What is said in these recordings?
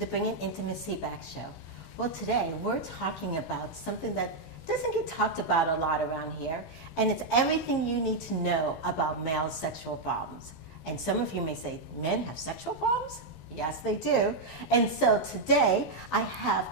the Bringing Intimacy Back show. Well, today we're talking about something that doesn't get talked about a lot around here, and it's everything you need to know about male sexual problems. And some of you may say, men have sexual problems? Yes, they do. And so today I have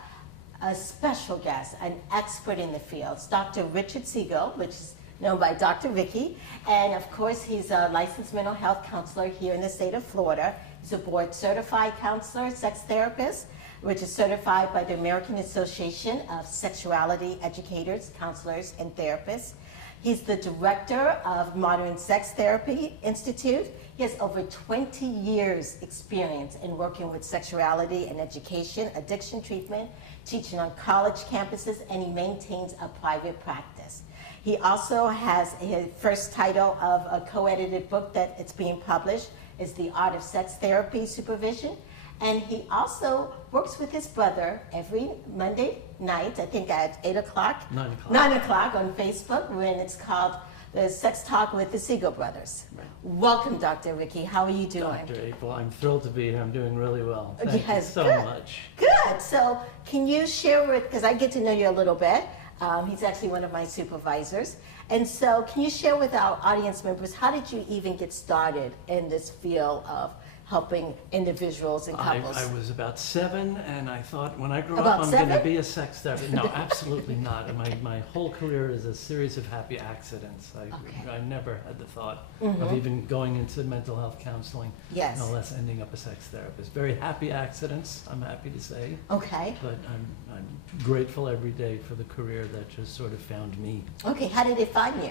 a special guest, an expert in the field, Dr. Richard Siegel, which is known by Dr. Ricky, and of course he's a licensed mental health counselor here in the state of Florida. He's a board certified counselor, sex therapist, which is certified by the American Association of Sexuality Educators, Counselors, and Therapists. He's the director of Modern Sex Therapy Institute. He has over 20 years experience in working with sexuality and education, addiction treatment, teaching on college campuses, and he maintains a private practice. He also has his first title of a co-edited book that it's being published is The Art of Sex Therapy Supervision. And he also works with his brother every Monday night, I think at 8 o'clock. 9 o'clock. 9 o'clock on Facebook, when it's called the Sex Talk with the Siegel Brothers. Right. Welcome, Dr. Ricky. How are you doing? Dr. April, I'm thrilled to be here. I'm doing really well. Thank you so much. Good. So can you share with, because I get to know you a little bit. He's actually one of my supervisors. And so can you share with our audience members, how did you even get started in this field of helping individuals and couples? I was about 7, and I thought when I grow About up I'm 7? going to be a sex therapist. No, absolutely not. My whole career is a series of happy accidents. I never had the thought of even going into mental health counseling, Yes. no less ending up a sex therapist. Very happy accidents, I'm happy to say. Okay. But I'm grateful every day for the career that just sort of found me. Okay, how did it find you?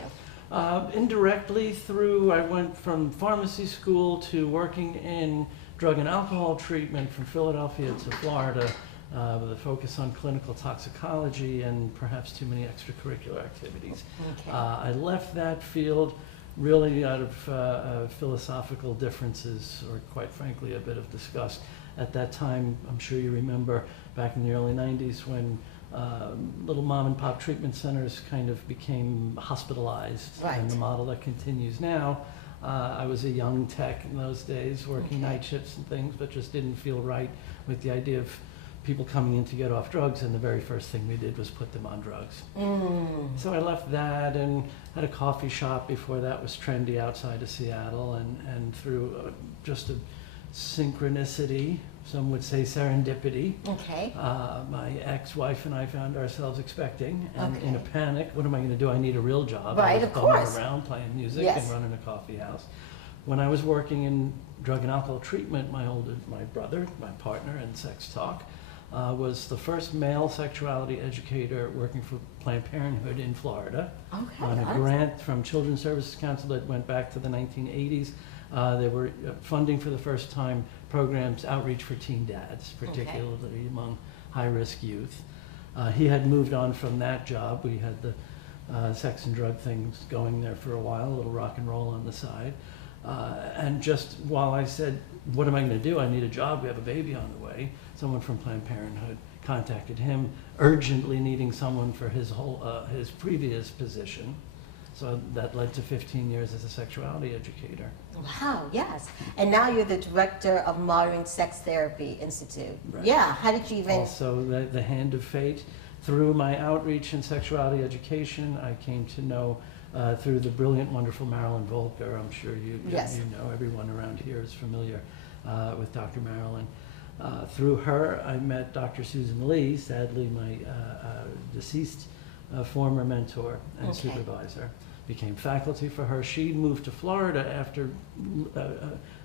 Indirectly through, I went from pharmacy school to working in drug and alcohol treatment from Philadelphia to Florida with a focus on clinical toxicology and perhaps too many extracurricular activities. Okay. I left that field really out of philosophical differences, or quite frankly a bit of disgust. At that time, I'm sure you remember back in the early 90s when little mom and pop treatment centers kind of became hospitalized, Right. and the model that continues now. I was a young tech in those days, working night shifts and things, but just didn't feel right with the idea of people coming in to get off drugs, and the very first thing we did was put them on drugs. So I left that and had a coffee shop before that was trendy outside of Seattle, and through just a synchronicity, some would say serendipity. Okay. My ex-wife and I found ourselves expecting, and in a Okay. panic, what am I going to do? I need a real job. Right, I was of bumming course. around playing music Yes. and running a coffee house. When I was working in drug and alcohol treatment, my brother, my partner in Sex Talk, was the first male sexuality educator working for Planned Parenthood in Florida. Okay. On a grant from Children's Services Council that went back to the 1980s. They were funding for the first time programs, outreach for teen dads, particularly among high-risk youth. He had moved on from that job. We had the sex and drug things going there for a while, a little rock and roll on the side. And just while I said, what am I going to do? I need a job. We have a baby on the way. Someone from Planned Parenthood contacted him, urgently needing someone for his previous position. So that led to 15 years as a sexuality educator. Wow, yes. And now you're the director of Modern Sex Therapy Institute. Right. Yeah, how did you even... Also, the hand of fate. Through my outreach in sexuality education, I came to know through the brilliant, wonderful Marilyn Volker. I'm sure you know, everyone around here is familiar with Dr. Marilyn. Through her, I met Dr. Susan Lee, sadly my deceased former mentor and supervisor. Became faculty for her. She moved to Florida after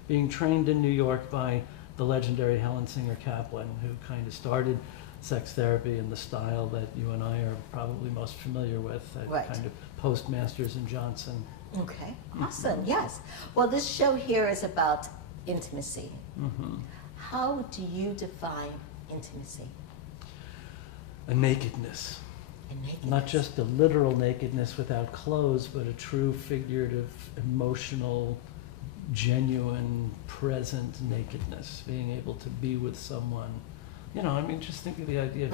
being trained in New York by the legendary Helen Singer Kaplan, who kind of started sex therapy in the style that you and I are probably most familiar with, that kind of post-Masters and Johnson. Okay, awesome, yes. Well, this show here is about intimacy. How do you define intimacy? A nakedness. Not just a literal nakedness without clothes, but a true figurative, emotional, genuine, present nakedness. Being able to be with someone. You know, I mean, just think of the idea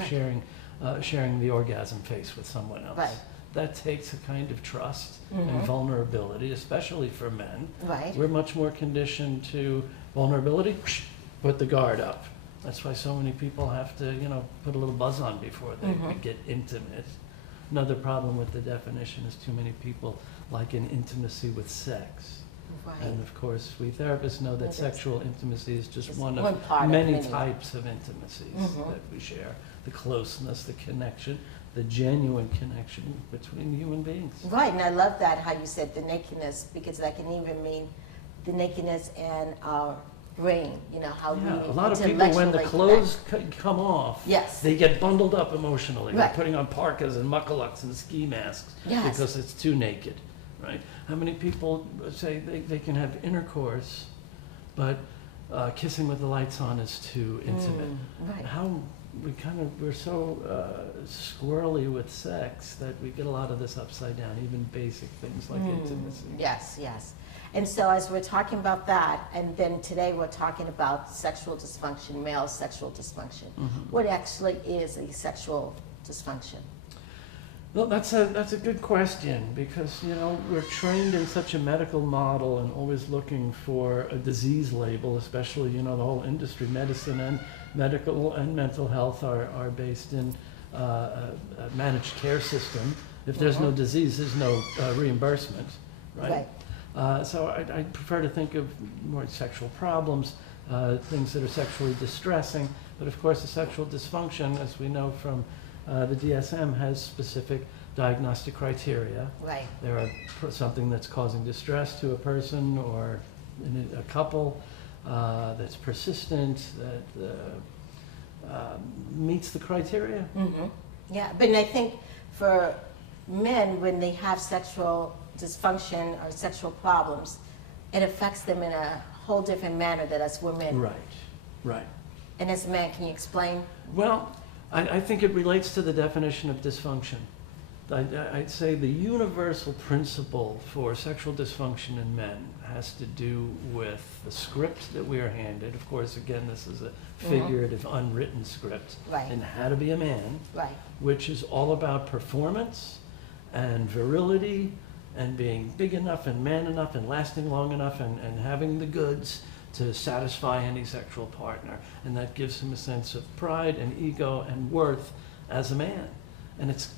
of sharing the orgasm face with someone else. Right. That takes a kind of trust and vulnerability, especially for men. Right. We're much more conditioned to vulnerability, put the guard up. That's why so many people have to, put a little buzz on before they get intimate. Another problem with the definition is too many people like an intimacy with sex. Right. And of course, we therapists know that sexual intimacy is just one part of many many types of intimacies that we share. The closeness, the connection, the genuine connection between human beings. Right, and I love that how you said the nakedness, because that can even mean the nakedness and our brain, how we A lot of people, when the clothes come off, yes, they get bundled up emotionally. Right. They're putting on parkas and mucklucks and ski masks because it's too naked, right? How many people say they can have intercourse, but kissing with the lights on is too intimate? Right. How we're so squirrely with sex that we get a lot of this upside down, even basic things like intimacy. Yes, yes. And so as we're talking about that, and then today we're talking about sexual dysfunction, male sexual dysfunction. What actually is a sexual dysfunction? Well, that's a good question, because we're trained in such a medical model and always looking for a disease label, especially the whole industry, medicine and medical and mental health are based in a managed care system. If there's no disease, there's no reimbursement, right? So I prefer to think of more sexual problems, things that are sexually distressing, but of course the sexual dysfunction, as we know from the DSM, has specific diagnostic criteria. Right. There are something that's causing distress to a person or in a couple that's persistent, that meets the criteria. Yeah, but I think for men, when they have sexual dysfunction or sexual problems, it affects them in a whole different manner than us women. Right. And as a man, can you explain? Well, I think it relates to the definition of dysfunction. I'd say the universal principle for sexual dysfunction in men has to do with the script that we are handed. Of course, again, this is a figurative, unwritten script in how to be a man, which is all about performance and virility and being big enough and man enough and lasting long enough and having the goods to satisfy any sexual partner. And that gives him a sense of pride and ego and worth as a man. And it's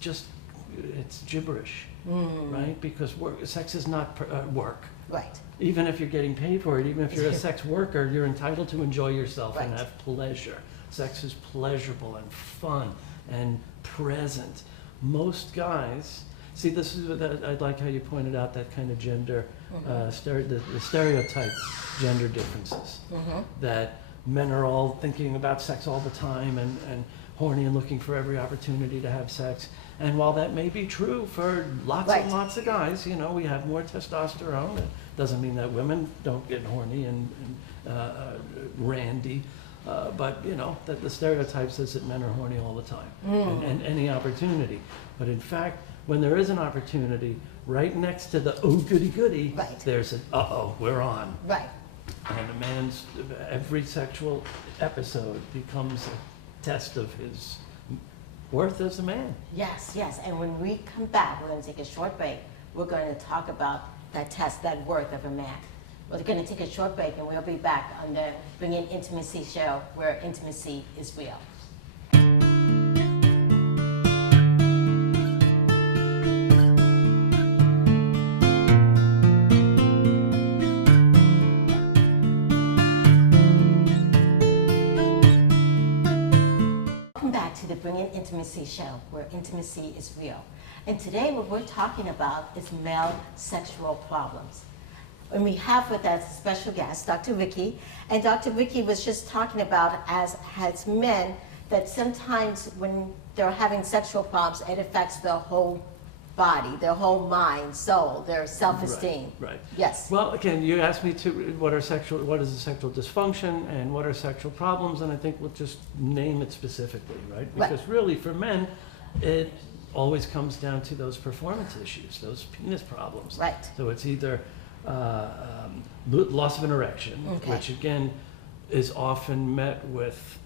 gibberish, right? Because sex is not work. Right. Even if you're getting paid for it, even if you're a sex worker, you're entitled to enjoy yourself and have pleasure. Sex is pleasurable and fun and present. Most guys, see, this is I'd like how you pointed out that kind of gender, the stereotype gender differences. That men are all thinking about sex all the time and horny and looking for every opportunity to have sex. And while that may be true for lots and lots of guys, we have more testosterone. It doesn't mean that women don't get horny and randy. But that the stereotype says that men are horny all the time and any opportunity. But in fact, when there is an opportunity, right next to the oh goody goody, there's an uh-oh, we're on. Right. And a man's every sexual episode becomes a test of his worth as a man. Yes, yes. And when we come back, we're going to take a short break. We're going to talk about that test, that worth of a man. We're going to take a short break, and we'll be back on the Bring In Intimacy show, where intimacy is real. Welcome back to the Bring In Intimacy show, where intimacy is real. And today what we're talking about is male sexual problems. And we have with us a special guest, Dr. Ricky. And Dr. Ricky was just talking about, as men, that sometimes when they're having sexual problems, it affects their whole body, their whole mind, soul, their self-esteem. Right. Yes. Well, again, you asked me what is a sexual dysfunction and what are sexual problems, and I think we'll just name it specifically, right? Because really for men, it always comes down to those performance issues, those penis problems. Right. So it's either loss of an erection, which again is often met with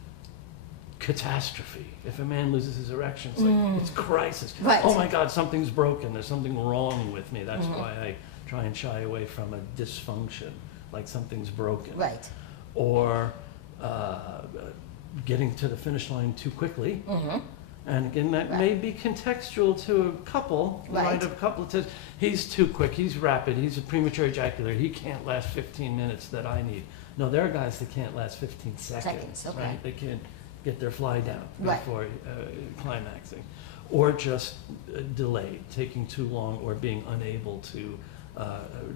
catastrophe. If a man loses his erection, it's like it's crisis. Right. Oh my God, something's broken. There's something wrong with me. That's why I try and shy away from a dysfunction, like something's broken. Right. Or getting to the finish line too quickly. Mm-hmm. And again, that may be contextual to a couple. You might have a couple that says, he's too quick, he's rapid, he's a premature ejaculator, he can't last 15 minutes that I need. No, there are guys that can't last 15 seconds, okay. right? They can't get their fly down Right. before climaxing. Or just delayed, taking too long, or being unable to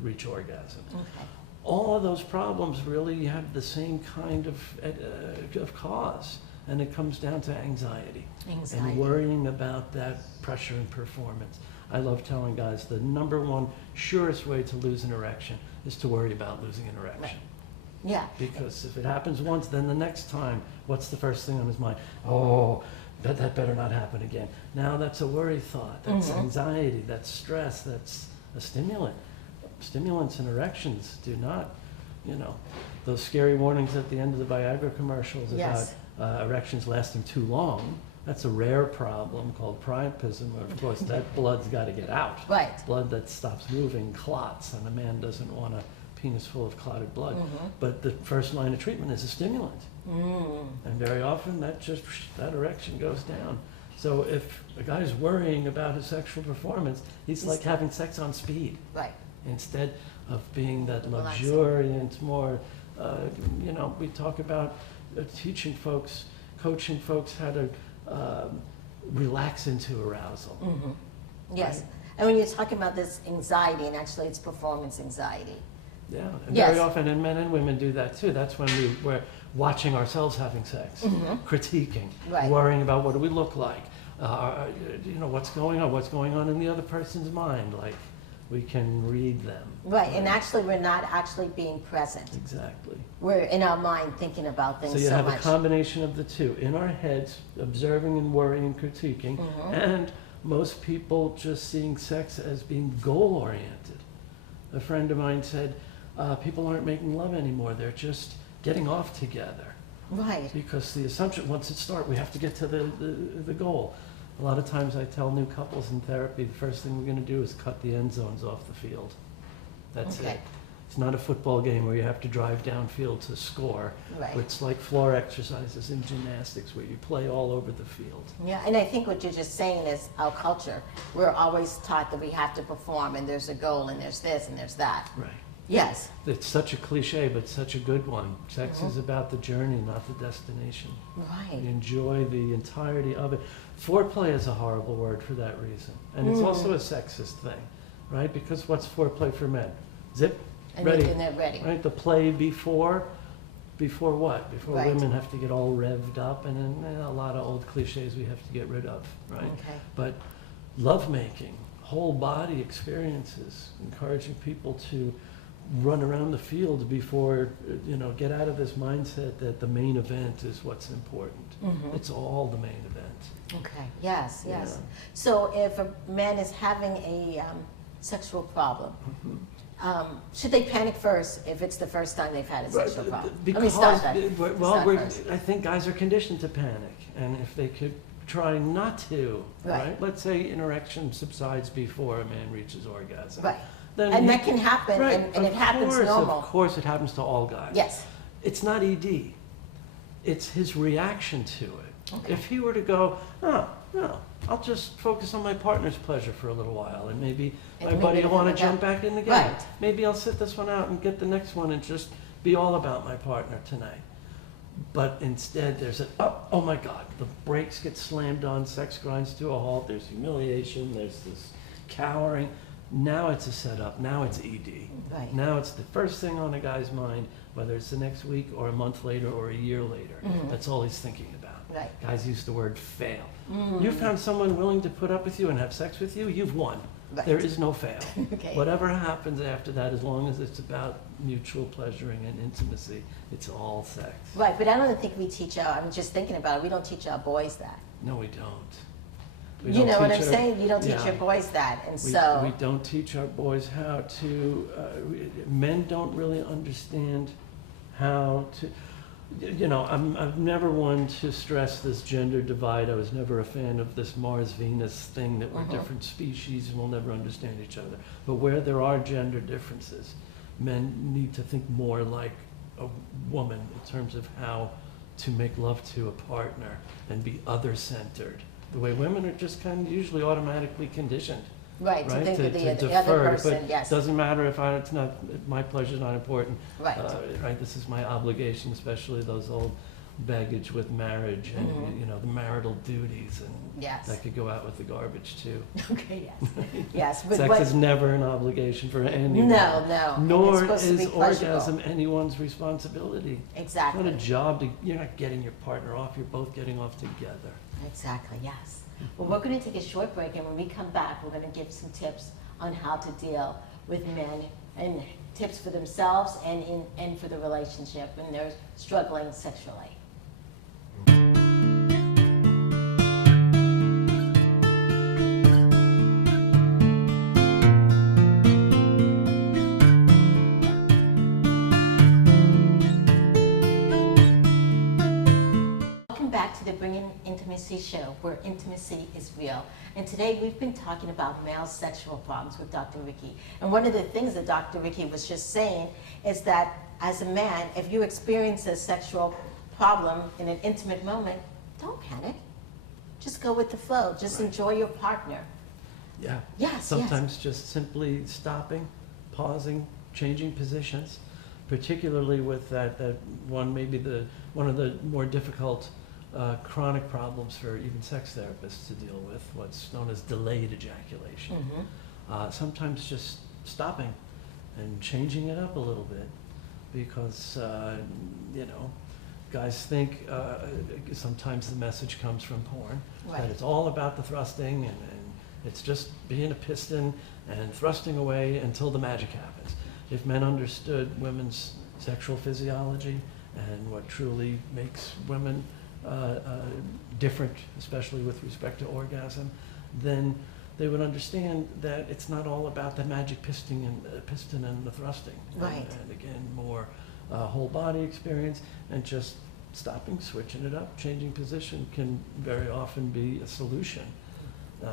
reach orgasm. Okay. All of those problems really have the same kind of cause. And it comes down to anxiety. And worrying about that pressure and performance. I love telling guys the number one surest way to lose an erection is to worry about losing an erection. Right. Yeah. Because if it happens once, then the next time, what's the first thing on his mind? Oh, that better not happen again. Now that's a worry thought. That's anxiety. That's stress. That's a stimulant. Stimulants and erections do not, those scary warnings at the end of the Viagra commercials about erections lasting too long. That's a rare problem called priapism. Of course, that blood's got to get out. Right. Blood that stops moving clots, and a man doesn't want a penis full of clotted blood. But the first line of treatment is a stimulant. And very often that erection goes down. So if a guy's worrying about his sexual performance, he's like having sex on speed. Right. Instead of being that luxuriant, more, we talk about teaching folks, coaching folks how to relax into arousal. Yes. Right? And when you're talking about this anxiety, and actually it's performance anxiety. Yeah, and very often, and men and women do that too. That's when we're watching ourselves having sex, critiquing, worrying about what do we look like, what's going on in the other person's mind. Like, we can read them. Right, and actually we're not actually being present. Exactly. We're in our mind thinking about things so much. So you have a combination of the two. In our heads, observing and worrying, critiquing, and most people just seeing sex as being goal-oriented. A friend of mine said, people aren't making love anymore, they're just getting off together. Right. Because the assumption, once it starts, we have to get to the goal. A lot of times I tell new couples in therapy, the first thing we're going to do is cut the end zones off the field. That's it. It's not a football game where you have to drive downfield to score. Right. It's like floor exercises in gymnastics where you play all over the field. Yeah, and I think what you're just saying is our culture. We're always taught that we have to perform, and there's a goal, and there's this, and there's that. Right. Yes. It's such a cliche, but such a good one. Sex is about the journey, not the destination. Right. You enjoy the entirety of it. Foreplay is a horrible word for that reason. And it's also a sexist thing, right? Because what's foreplay for men? Zip, And ready. making it ready. Right? The play before what? Before women have to get all revved up, and then a lot of old cliches we have to get rid of, right? Okay. But lovemaking, whole body experiences, encouraging people to run around the field before, get out of this mindset that the main event is what's important. It's all the main event. Okay. Yes, yes. Yeah. So if a man is having a sexual problem, should they panic first if it's the first time they've had a sexual problem? Because, I I think guys are conditioned to panic, and if they could try not to, right? Let's say an erection subsides before a man reaches orgasm. Right. Then that can happen, and it happens normal. Of course, it happens to all guys. Yes. It's not ED. It's his reaction to it. Okay. If he were to go, no, I'll just focus on my partner's pleasure for a little while, and maybe my buddy will want to jump back in the game. Right. Maybe I'll sit this one out and get the next one and just be all about my partner tonight. But instead, there's oh my God, the brakes get slammed on, sex grinds to a halt, there's humiliation, there's this cowering. Now it's a setup, now it's ED. Right. Now it's the first thing on a guy's mind, whether it's the next week or a month later or a year later. That's all he's thinking about. Right. Guys use the word fail. You found someone willing to put up with you and have sex with you, you've won. Right. There is no fail. Okay. Whatever happens after that, as long as it's about mutual pleasuring and intimacy, it's all sex. Right, but I don't think we teach I'm just thinking about it, we don't teach our boys that. No, we don't. You know what I'm saying? You don't teach your boys that, and so... We don't teach our boys how to... men don't really understand how to... I've never one to stress this gender divide. I was never a fan of this Mars-Venus thing that we're different species and we'll never understand each other. But where there are gender differences, men need to think more like a woman in terms of how to make love to a partner and be other-centered, the way women are just kind of usually automatically conditioned. Right, to Right, think of the defer, other person, but yes. doesn't matter if it's not, my pleasure's not important. Right. Right, this is my obligation, especially those old baggage with marriage and, Mhm. you know, the marital duties, and Yes. that could go out with the garbage too. Okay, yes. Yes, but Sex what, is never an obligation for anyone. no, no. and it's Nor supposed to be is pleasurable. orgasm anyone's responsibility. It's Exactly. not a job to, you're not getting your partner off, you're both getting off together. Exactly, yes. Well, we're going to take a short break, and when we come back, we're going to give some tips on how to deal with men, and tips for themselves and for the relationship when they're struggling sexually. Welcome back to the Bringing Intimacy show, where intimacy is real. And today we've been talking about male sexual problems with Dr. Ricky. And one of the things that Dr. Ricky was just saying is that as a man, if you experience a sexual problem in an intimate moment, don't panic. Just go with the flow. Just enjoy your partner. Yeah. Yes, Sometimes just simply stopping, pausing, changing positions, particularly with that one, maybe one of the more difficult chronic problems for even sex therapists to deal with, what's known as delayed ejaculation. Mm-hmm. Sometimes just stopping and changing it up a little bit, because you know, guys think sometimes the message comes from porn, Right. that it's all about the thrusting, and it's just being a piston and thrusting away until the magic happens. If men understood women's sexual physiology and what truly makes women different, especially with respect to orgasm, then they would understand that it's not all about the magic piston and the thrusting. Right. And again, more whole body experience, and just stopping, switching it up, changing position can very often be a solution.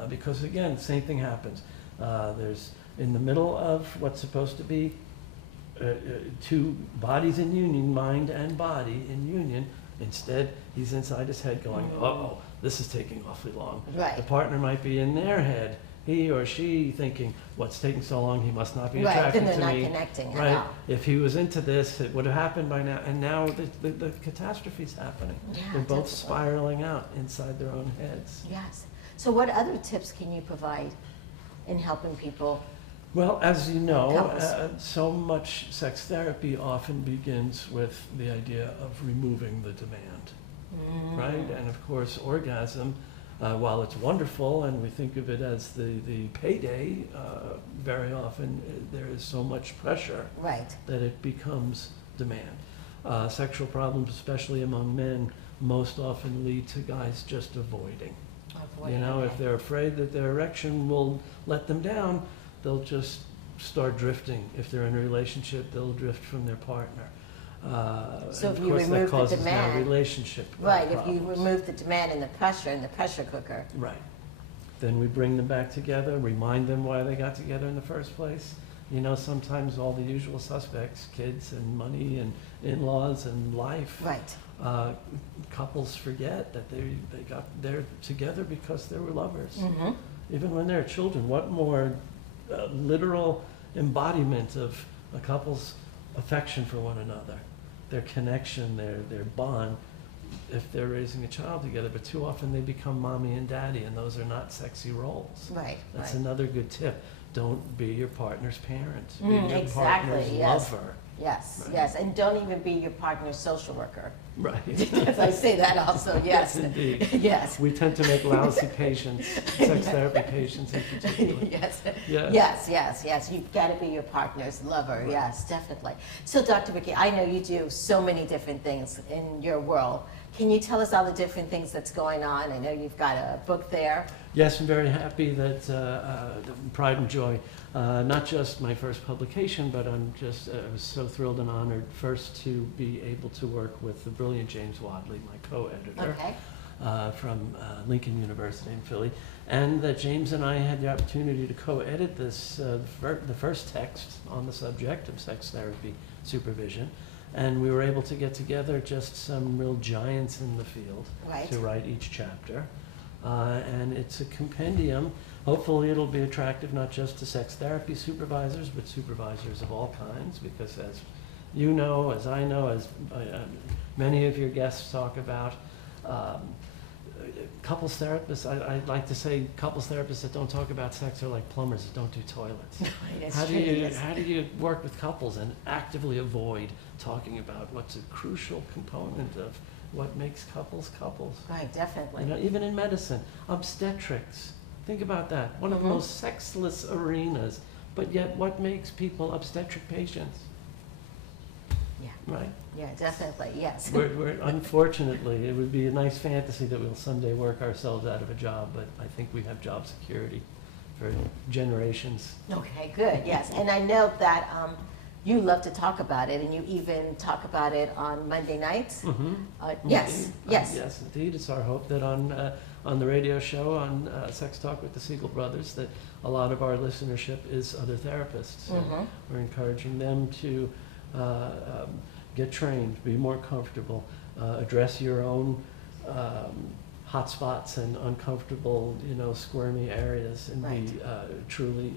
Because again, same thing happens. There's in the middle of what's supposed to be two bodies in union, mind and body in union. Instead, he's inside his head going, uh-oh, this is taking awfully long. Right. The partner might be in their head, he or she thinking, what's taking so long, he must not be Right, attracted then to they're me. not connecting at Right. all. If he was into this, it would have happened by now. And now the catastrophe's happening. Yeah, They're both definitely. spiraling out inside their own heads. Yes. So what other tips can you provide in helping people? Well, as you know, Couples. so much sex therapy often begins with the idea of removing the demand, right? And of course, orgasm, while it's wonderful and we think of it as the payday, very often there is so much pressure Right. that it becomes demand. Sexual problems, especially among men, most often lead to guys just avoiding. You know, if they're afraid that their erection will let them down, they'll just start drifting. If they're in a relationship, they'll drift from their partner. So and if of you course, remove that the causes now demand- relationship Right, if you problems. remove the demand and the pressure in the pressure cooker. Right. Then we bring them back together, remind them why they got together in the first place. You know, sometimes all the usual suspects, kids and money and in-laws and life. Right. Couples forget that they're together because they were lovers. Mm-hmm. Even when they're children, what more literal embodiment of a couple's affection for one another, their connection, their bond, if they're raising a child together. But too often they become mommy and daddy, and those are not sexy roles. Right. That's right. another good tip. Don't be your partner's parent. Be your Exactly, partner's yes. lover. Yes, Right. yes, and don't even be your partner's social worker. Right. Yes, I say that also, yes. Yes, indeed. Yes. We tend to make lousy patients, sex therapy patients in particular. Yes. Yes. Yes, yes, yes. You've got to be your partner's lover. Right. Yes, definitely. So, Dr. Ricky, I know you do so many different things in your world. Can you tell us all the different things that's going on? I know you've got a book there. Yes, I'm very happy that Pride and Joy, not just my first publication, but I was so thrilled and honored first to be able to work with the brilliant James Wadley, my co-editor. Okay. From Lincoln University in Philly, and that James and I had the opportunity to co-edit this, the first text on the subject of sex therapy supervision, And we were able to get together just some real giants in the field Right. to write each chapter. And it's a compendium. Hopefully it'll be attractive not just to sex therapy supervisors, but supervisors of all kinds, because as you know, as I know, as many of your guests talk about, couples therapists, I like to say couples therapists that don't talk about sex are like plumbers that don't do toilets. How do you work with couples and actively avoid talking about what's a crucial component of what makes couples couples? Right, definitely. You know, even in medicine, obstetrics. Think about that. One of the most sexless arenas, but yet what makes people obstetric patients? Yeah. Right? Yeah, definitely, yes. We're unfortunately, it would be a nice fantasy that we'll someday work ourselves out of a job, but I think we have job security for generations. Okay, good, yes. And I know that you love to talk about it, and you even talk about it on Monday nights. Yes, yes. Yes, indeed. It's our hope that on the radio show, on Sex Talk with the Siegel Brothers, that a lot of our listenership is other therapists. And we're encouraging them to get trained, be more comfortable, address your own hot spots and uncomfortable, squirmy areas, and Right. be truly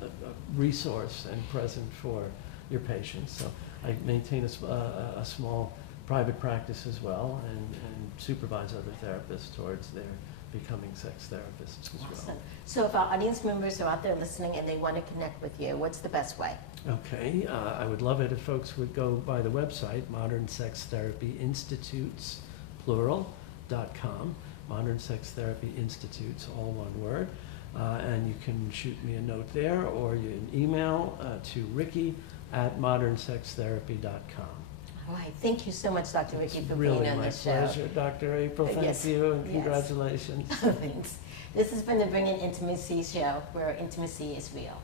a resource and present for your patients. So I maintain a small private practice as well, and supervise other therapists towards their becoming sex therapists as Awesome. well. So if our audience members are out there listening and they want to connect with you, what's the best way? Okay, I would love it if folks would go by the website, Modern Sex Therapy Institutes, plural.com, Modern Sex Therapy Institutes, all one word. And you can shoot me a note there, or you can email to ricky@modernsextherapy.com. All right, thank you so much, Dr. Ricky, for Really being on my the show. pleasure, Dr. April. Thank Yes. you, and Yes. congratulations. Thanks. This has been the Bringing Intimacy show, where intimacy is real.